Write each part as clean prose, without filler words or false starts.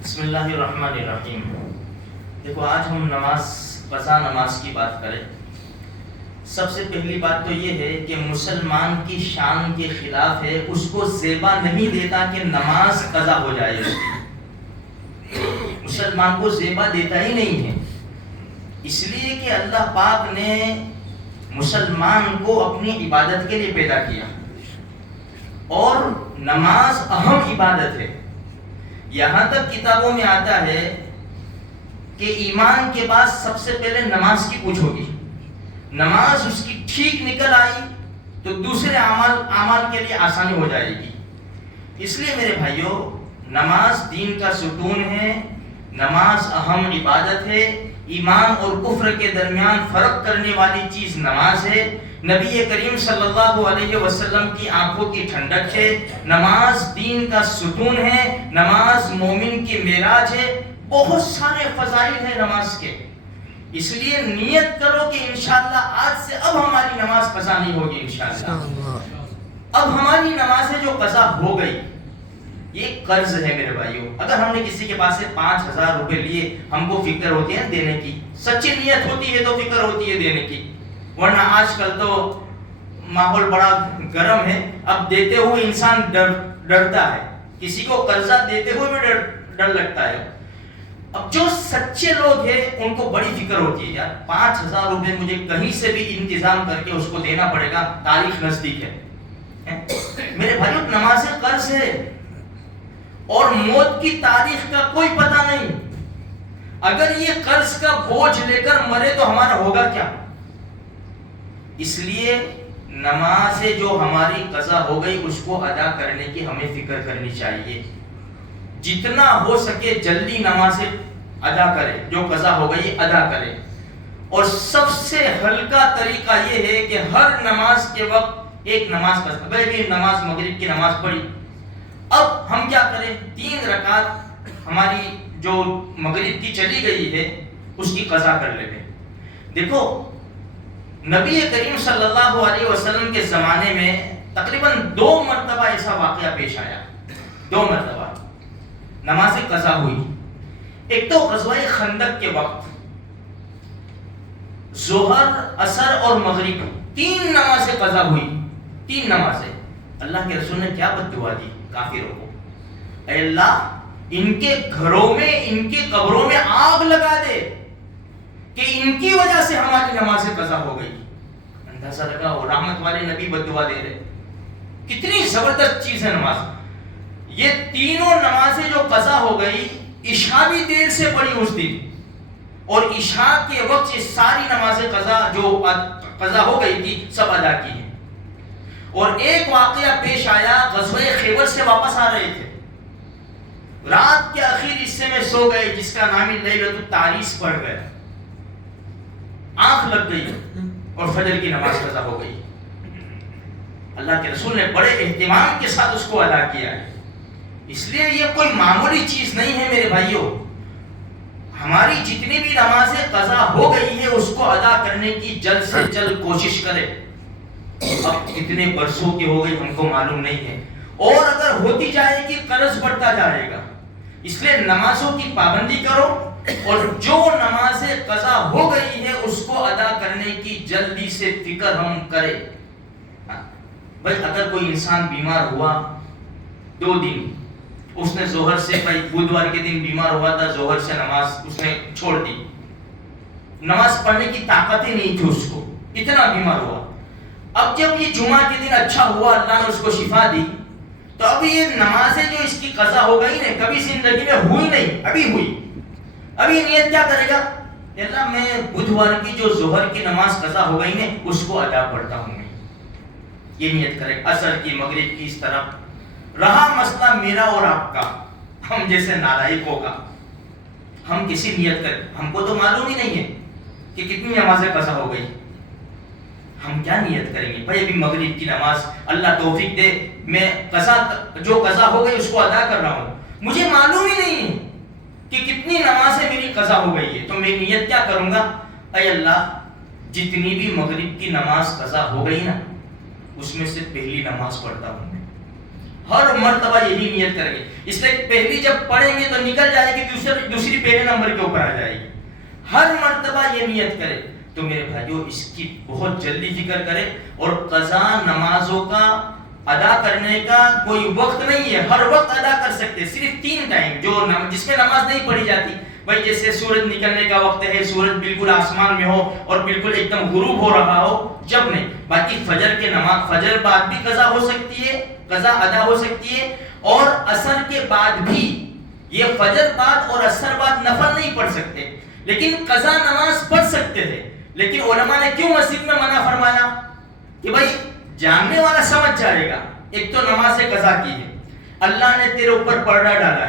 بسم اللہ الرحمن الرحیم۔ دیکھو، آج ہم قضا نماز کی بات کریں۔ سب سے پہلی بات تو یہ ہے کہ مسلمان کی شان کے خلاف ہے، اس کو زیبا نہیں دیتا کہ نماز قضا ہو جائے۔ مسلمان کو زیبا دیتا ہی نہیں ہے، اس لیے کہ اللہ پاک نے مسلمان کو اپنی عبادت کے لیے پیدا کیا، اور نماز اہم عبادت ہے۔ یہاں تک کتابوں میں آتا ہے کہ ایمان کے بعد سب سے پہلے نماز کی پوچھو گی، نماز اس کی ٹھیک نکل آئی تو دوسرے اعمال کے لیے آسانی ہو جائے گی۔ اس لیے میرے بھائیوں، نماز دین کا ستون ہے، نماز اہم عبادت ہے، ایمان اور کفر کے درمیان فرق کرنے والی چیز نماز ہے۔ نبی کریم صلی اللہ علیہ وسلم کی آنکھوں کی ٹھنڈک ہے، نماز دین کا ستون ہے، نماز مومن کی معراج ہے۔ بہت سارے فضائل ہیں نماز کے، اس لیے نیت کرو کہ انشاءاللہ آج سے اب ہماری نماز قضا نہیں ہوگی۔ انشاءاللہ اب ہماری نمازیں جو قضا ہو گئی، یہ قرض ہے میرے بھائیوں۔ اگر ہم نے کسی کے پاس سے 5,000 روپے لیے، ہم کو فکر ہوتی ہے دینے کی، سچی نیت ہوتی ہے تو فکر ہوتی ہے دینے کی، ورنہ آج کل تو ماحول بڑا گرم ہے، اب دیتے ہوئے انسان ڈرتا ہے، کسی کو قرضہ دیتے ہوئے بھی ڈر لگتا ہے۔ اب جو سچے لوگ ہیں ان کو بڑی فکر ہوتی ہے، یار 5,000 روپے مجھے کہیں سے بھی انتظام کر کے اس کو دینا پڑے گا، تاریخ نزدیک ہے۔ میرے بھائیوں، نماز قرض ہے، اور موت کی تاریخ کا کوئی پتہ نہیں۔ اگر یہ قرض کا بوجھ لے کر مرے تو ہمارا ہوگا کیا؟ اس لیے نماز جو ہماری قضا ہو گئی اس کو ادا کرنے کی ہمیں فکر کرنی چاہیے۔ جتنا ہو سکے جلدی نماز ادا کرے، جو قضا ہو گئی ادا کرے۔ اور سب سے ہلکا طریقہ یہ ہے کہ ہر نماز کے وقت ایک نماز قضا، بھی نماز مغرب کی نماز پڑھی، اب ہم کیا کریں، 3 رکعت ہماری جو مغرب کی چلی گئی ہے اس کی قضا کر لیں۔ دیکھو، نبی کریم صلی اللہ علیہ وسلم کے زمانے میں تقریباً 2 مرتبہ ایسا واقعہ پیش آیا، 2 مرتبہ نماز قضا ہوئی۔ ایک تو غزوہ خندق کے وقت ظہر، عصر اور مغرب 3 نمازیں قضا ہوئی، 3 نمازیں۔ اللہ کے رسول نے کیا بد دعا دی کافروں کو، اے اللہ ان کے گھروں میں، ان کی قبروں میں آگ لگا دے کہ ان کی وجہ سے ہماری نمازیں قضا ہو گئی۔ اندازہ لگا، وہ رحمت والے نبی بد دعا دے رہے۔ کتنی زبردست چیز ہے نماز۔ یہ تینوں نمازیں جو قضا ہو گئی، عشاء بھی دیر سے پڑھی اس دن، اور عشاء کے وقت یہ ساری نمازیں قضا ہو گئی تھی سب ادا کی ہیں۔ اور ایک واقعہ پیش آیا، غزوہ خیبر سے واپس آ رہے تھے، رات کے آخر حصے میں سو گئے، جس کا نام لیلۃ التعریس پڑھ گئے، آنکھ لگ گئی اور فجر کی نماز قضا ہو گئی۔ اللہ کے رسول نے بڑے اہتمام کے ساتھ اس کو ادا کیا ہے۔ اس لیے یہ کوئی معمولی چیز نہیں ہے میرے بھائیوں۔ ہماری جتنی بھی نمازیں قضا ہو گئی ہے اس کو ادا کرنے کی جلد سے جلد کوشش کرے۔ اب کتنے برسوں کی ہو گئی ہم کو معلوم نہیں ہے، اور اگر ہوتی جائے گی قرض بڑھتا جائے گا۔ اس لیے نمازوں کی پابندی کرو، اور جو نمازیں قضا ہو گئی ہے اس کو ادا کرنے کی جلدی سے فکر ہم کریں۔ بھائی، اگر کوئی انسان بیمار ہوا 2 دن، اس نے ظہر سے، بدوار کے دن بیمار ہوا تھا، ظہر سے نماز اس نے چھوڑ دی، نماز پڑھنے کی طاقت ہی نہیں تھی اس کو، اتنا بیمار ہوا۔ اب جب یہ جمعہ کے دن اچھا ہوا، اللہ نے اس کو شفا دی، تو اب یہ نمازیں جو اس کی قضا ہو گئی نا، کبھی زندگی میں ہوئی نہیں، ابھی ہوئی، ابھی نیت کیا کرے گا، اللہ میں بدوار کی جو ظہر کی نماز قضا ہو گئی نا اس کو ادا پڑھتا ہوں میں، یہ نیت کرے۔ عصر کی، مغرب کی، اس طرح۔ رہا مسئلہ میرا اور آپ کا، ہم جیسے نالائقوں کا، ہم کسی نیت کریں، ہم کو تو معلوم ہی نہیں ہے کہ کتنی نمازیں قضا ہو گئی، ہم کیا نیت کریں گے؟ بھائی ابھی مغرب کی نماز، اللہ توفیق دے، میں جو قضا ہو گئی اس کو ادا کر رہا ہوں، مجھے معلوم ہی نہیں ہے کہ کتنی نمازیں میری قضا ہو گئی ہے، تو میں نیت کیا کروں گا، اے اللہ جتنی بھی مغرب کی نماز قضا ہو گئی نا اس میں سے پہلی نماز پڑھتا ہوں میں، ہر مرتبہ یہی نیت کریں گے. اس لیے پہلی جب پڑھیں گے تو نکل جائے گی, دوسری پہلے نمبر کے اوپر آ جائے گی. ہر مرتبہ یہ نیت کرے. تو میرے بھائیو اس کی بہت جلدی فکر کرے. اور قضا نمازوں کا ادا کرنے کا کوئی وقت نہیں ہے, ہر وقت ادا کر سکتے. صرف 3 ٹائم جو جس میں نماز نہیں پڑھی جاتی, بھائی جیسے سورج نکلنے کا وقت ہے, سورج بالکل آسمان میں ہو اور بالکل ایک دم غروب ہو رہا ہو, جب نہیں. باقی فجر کے نماز, فجر بعد بھی قضا ہو سکتی ہے, قضا ادا ہو سکتی ہے. اور عصر کے بعد بھی, یہ فجر بعد اور عصر بعد نفل نہیں پڑھ سکتے, لیکن قضا نماز پڑھ سکتے ہیں. لیکن علماء نے کیوں مسجد میں منع فرمایا کہ بھائی جاننے والا سمجھ جائے گا, ایک تو نماز قضا کی ہے, اللہ نے تیرے اوپر پردہ ڈالا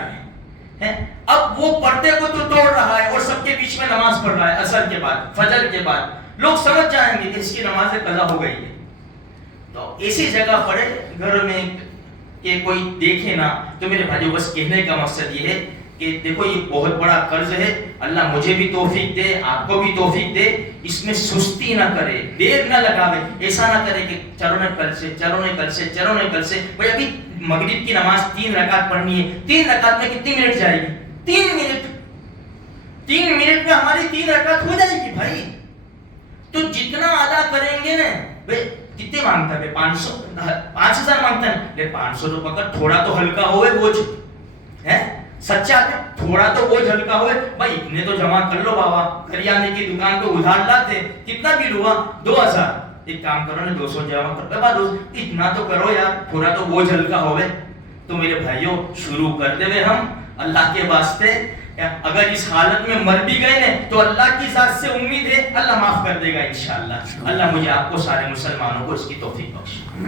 ہے, اب وہ پردے کو تو توڑ رہا ہے اور سب کے بیچ میں نماز پڑھ رہا ہے عصر کے بعد, فجر کے بعد, لوگ سمجھ جائیں گے کہ اس کی نماز قضا ہو گئی ہے. تو ایسی جگہ پڑے گھر میں کہ کوئی دیکھے نہ. تو میرے بھائیو بس کہنے کا مقصد یہ ہے کہ دیکھو یہ بہت بڑا قرض ہے, اللہ مجھے بھی توفیق دے, آپ کو بھی توفیق دے. اس میں سستی نہ کرے, دیر نہ لگاوے, ایسا نہ کرے کہ چلو نہ کل سے, چلو نہ کل سے, چلو نہ کل سے. بھائی ابھی مغرب کی نماز 3 رکعت پڑھنی ہے, 3 رکعت میں کتنی منٹ جائے گی؟ 3 منٹ. 3 منٹ میں ہماری 3 رکعت ہو جائے گی بھائی. تو جتنا ادا کریں گے نا, بھائی کتنے مانگتا ہے؟ 500 5000 مانگتا ہے, لے 500 تو پکڑ, تھوڑا تو ہلکا ہوئے بوجھ ہے, سچا ہے, تھوڑا تو بوجھ ہلکا ہوئے. بھائی اتنے تو جمع کر لو بابا, کریانے کی دکان پہ ادھار لاتے, کتنا بل ہوا؟ 2000. ایک کام کرو نا, 200 جمع کر دو, بعد اتنا تو کرو یار, تھوڑا تو بوجھ ہلکا ہوئے. تو میرے بھائیوں شروع کر دے ہوئے ہم اللہ کے واسطے. اگر اس حالت میں مر بھی گئے نا تو اللہ کی ذات سے امید ہے اللہ معاف کر دے گا انشاءاللہ. اللہ مجھے آپ کو سارے مسلمانوں کو اس کی توفیق بخشے.